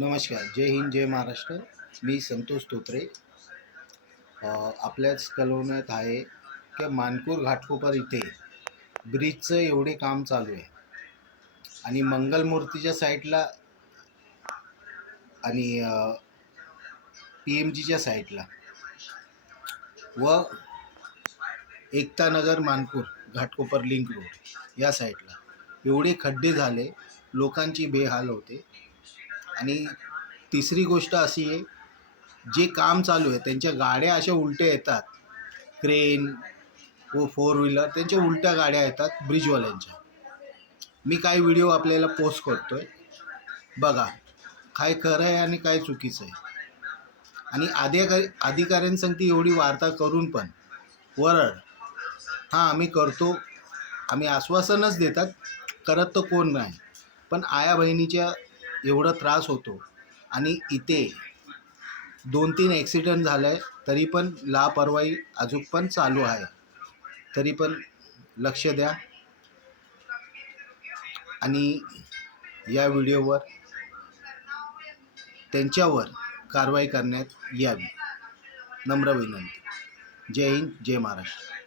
नमस्कार. जय हिंद, जय महाराष्ट्र. मी संतोष तोत्रे. आपल्याच कळवण्यात आहे की मानपूर घाटकोपर इथे ब्रिजचं एवढे काम चालू आहे आणि मंगलमूर्तीच्या साईडला आणि PMGच्या साईडला व एकता नगर मानपूर घाटकोपर लिंक रोड या साईडला एवढे खड्डे झाले, लोकांची बेहाल होते. आणि तिसरी गोष्ट अशी आहे, जे काम चालू आहे त्यांच्या गाड्या अशा उलट्या येतात, क्रेन व फोर व्हीलर त्यांच्या उलट्या गाड्या येतात ब्रिजवाल्यांच्या. मी काही व्हिडिओ आपल्याला पोस्ट करतो आहे, बघा काय खरं आहे आणि काय चुकीचं आहे. आणि अधिकाऱ्यांसंगती एवढी वार्ता करून पण वरड हां आम्ही करतो, आम्ही आश्वासनच देतात, करत तर कोण नाही. पण आया बहिणीच्या एवढा त्रास होतो आणि इथे 2-3 ॲक्सिडेंट झालं आहे, तरी पण लापरवाही अजून पण चालू आहे. तरी पण लक्ष द्या आणि या व्हिडिओवर त्यांच्यावर कारवाई करण्यात यावी. नम्र विनंती. जय हिंद, जय महाराष्ट्र.